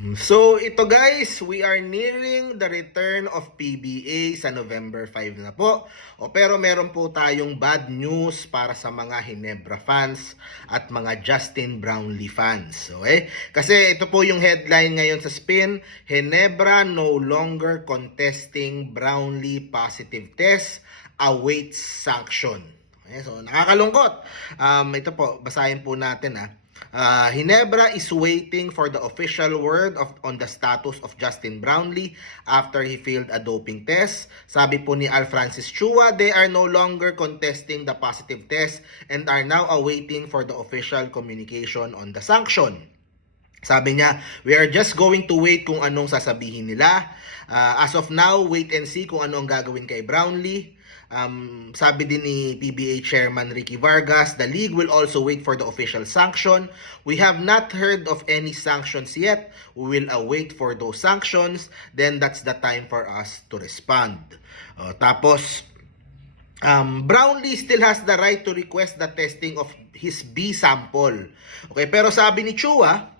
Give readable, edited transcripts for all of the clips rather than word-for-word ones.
So ito guys, we are nearing the return of PBA sa November 5 na po. Pero meron po tayong bad news para sa mga Ginebra fans at mga Justin Brownlee fans. Okay? Kasi ito po yung headline ngayon sa Spin, Ginebra no longer contesting Brownlee positive test, awaits sanction. Okay? So nakakalungkot. Ito po, basahin po natin . Ginebra is waiting for the official word on the status of Justin Brownlee after he failed a doping test. Sabi po ni Al Francis Chua, they are no longer contesting the positive test and are now awaiting for the official communication on the sanction. Sabi niya, we are just going to wait kung anong sasabihin nila. As of now, wait and see kung ano ang gagawin kay Brownlee. Sabi din ni PBA Chairman Ricky Vargas, the league will also wait for the official sanction. We have not heard of any sanctions yet. We will await for those sanctions. Then that's the time for us to respond. Tapos, Brownlee still has the right to request the testing of his B sample. Okay, pero sabi ni Chua,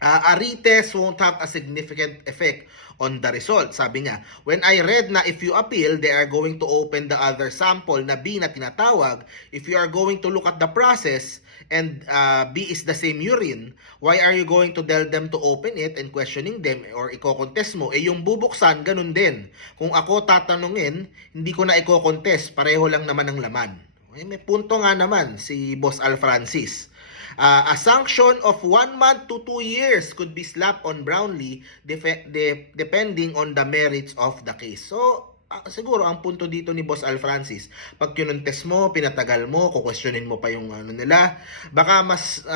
a retest won't have a significant effect on the result. Sabi niya, when I read na if you appeal, they are going to open the other sample na B na tinatawag. If you are going to look at the process and B is the same urine, why are you going to tell them to open it and questioning them or iko-contest mo? Yung bubuksan, ganun din. Kung ako tatanungin, hindi ko na iko-contest. Pareho lang naman ang laman. May punto nga naman si Boss Al Francis. A sanction of 1 month to 2 years could be slapped on Brownlee depending on the merits of the case. So, siguro ang punto dito ni Boss Al Francis, pag kinontes mo, pinatagal mo, kukwestiyonin mo pa yung ano nila, baka mas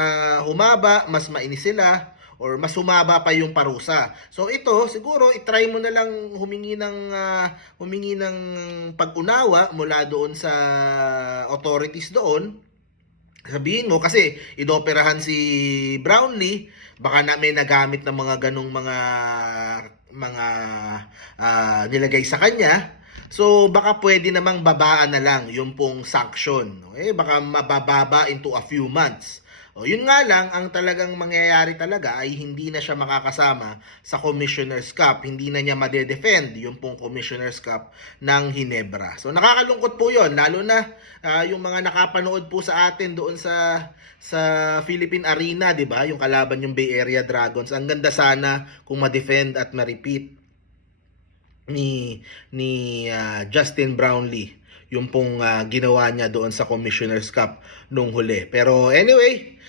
humaba, mas mainis sila, or mas humaba pa yung parusa. So ito, siguro itry mo na lang humingi ng pag-unawa mula doon sa authorities doon. Sabihin mo kasi inoperahan si Brownlee, baka na may nagamit ng mga ganong mga nilagay sa kanya. So baka pwede namang babaan na lang yung pong sanction. Okay? Baka mabababa into a few months. Yun nga lang, ang talagang mangyayari talaga ay hindi na siya makakasama sa Commissioner's Cup. Hindi na niya madedefend yung pong Commissioner's Cup ng Ginebra. So nakakalungkot po yun, lalo na yung mga nakapanood po sa atin doon sa Philippine Arena, di ba? Yung kalaban yung Bay Area Dragons. Ang ganda sana kung ma-defend at ma-repeat ni Justin Brownlee yung pong ginawa niya doon sa Commissioner's Cup nung huli. Pero anyway,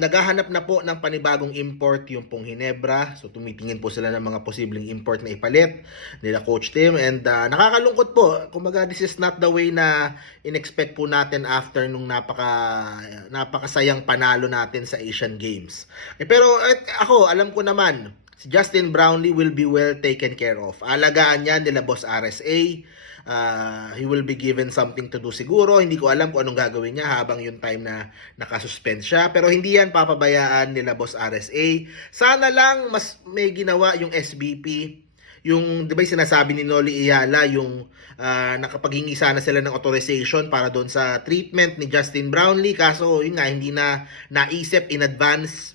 naghahanap na po ng panibagong import yung pong Ginebra. So tumitingin po sila ng mga posibleng import na ipalit nila Coach Tim. And nakakalungkot po. Kumbaga, this is not the way na in-expect po natin after nung napakasayang panalo natin sa Asian Games. Pero ako, alam ko naman, si Justin Brownlee will be well taken care of. Alagaan niya nila Boss RSA. He will be given something to do siguro. Hindi ko alam kung anong gagawin niya habang yung time na nakasuspend siya. Pero hindi yan papabayaan nila Boss RSA. Sana lang mas may ginawa yung SBP. Yung, di ba sinasabi ni Noli Iyala, yung nakapaghingi sana sila ng authorization para doon sa treatment ni Justin Brownlee. Kaso yun nga, hindi na naisip in advance.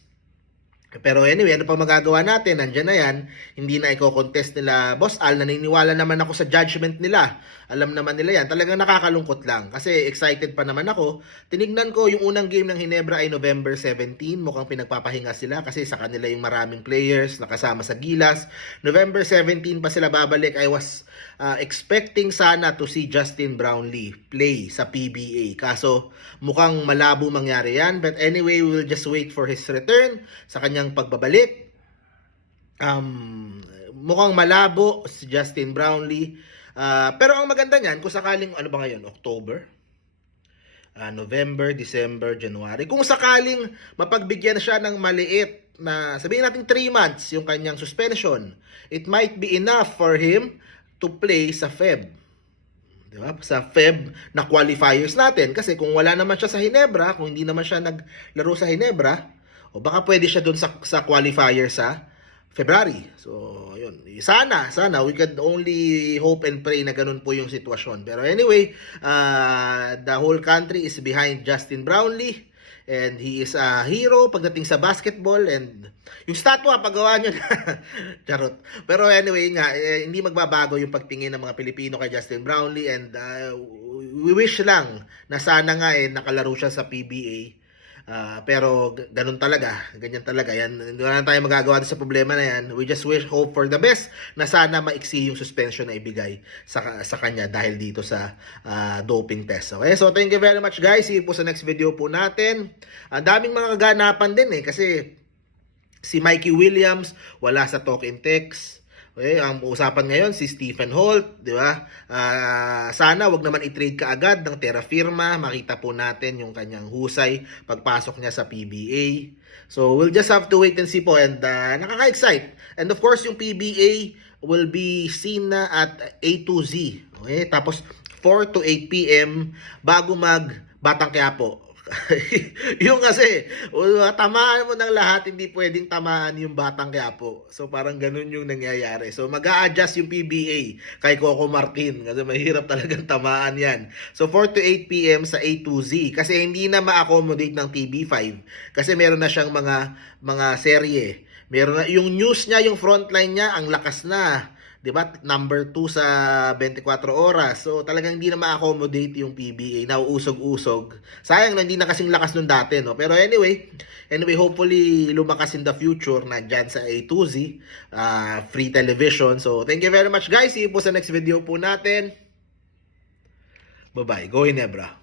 Pero anyway, ano pa magagawa natin? Nandiyan na yan. Hindi na i-contest nila Boss Al. Naniniwala naman ako sa judgment nila. Alam naman nila yan. Talagang nakakalungkot lang. Kasi excited pa naman ako. Tinignan ko yung unang game ng Ginebra ay November 17. Mukhang pinagpapahinga sila kasi sa kanila yung maraming players nakasama sa Gilas. November 17 pa sila babalik. I was expecting sana to see Justin Brownlee play sa PBA. Kaso mukhang malabo mangyari yan. But anyway, we will just wait for his return sa kanyang pagbabalik. Mukhang malabo si Justin Brownlee. Pero ang maganda niyan, kung sakaling, ano ba ngayon, October? November, December, January. Kung sakaling mapagbigyan siya ng maliit na, sabihin natin 3 months yung kanyang suspension, it might be enough for him to play sa Feb. Diba? Sa Feb na qualifiers natin. Kasi kung wala naman siya sa Ginebra, kung hindi naman siya naglaro sa Ginebra, o baka pwede siya doon sa qualifier sa February. So, yun. Sana we could only hope and pray na ganun po yung sitwasyon. Pero anyway, the whole country is behind Justin Brownlee. And he is a hero pagdating sa basketball, and yung statwa paggawa nyo na charot. Pero anyway nga, hindi magbabago yung pagtingin ng mga Pilipino kay Justin Brownlee, and we wish lang na sana nga nakalaro siya sa PBA. Pero ganun talaga, ganyan talaga yan. Wala na tayong magagawa sa problema na yan. We just hope for the best na sana maiksi yung suspension na ibigay sa kanya dahil dito sa doping test. Okay, so thank you very much guys. See you po sa next video po natin. Ang daming mga kaganapan din kasi si Mikey Williams wala sa talk and text. Okay, ang usapan ngayon si Stephen Holt, di ba? Sana wag naman i-trade kaagad ng Terra Firma. Makita po natin yung kanyang husay pagpasok niya sa PBA. So we'll just have to wait and see po, and nakaka-excite. And of course, yung PBA will be seen na at A to Z. Okay? Tapos 4 to 8 PM bago mag Batang Quiapo. Yung kasi, tamaan mo ng lahat, hindi pwedeng tamaan yung Batang Quiapo. So parang ganun yung nangyayari. So mag-a-adjust yung PBA kay Coco Martin kasi mahirap talagang tamaan yan. So 4 to 8 PM sa A to Z kasi hindi na ma-accommodate ng TV5 kasi meron na siyang mga serye. Meron na yung news niya, yung frontline niya, ang lakas na. 'Di ba? Number 2 sa 24 oras. So talagang hindi na ma-accommodate yung PBA. Nauusog-usog. Sayang na hindi na kasing lakas nung dati, no. Pero anyway, hopefully lumakas in the future na dyan sa A to Z, free television. So thank you very much guys. See you po sa next video po natin. Bye-bye. Go Ginebra.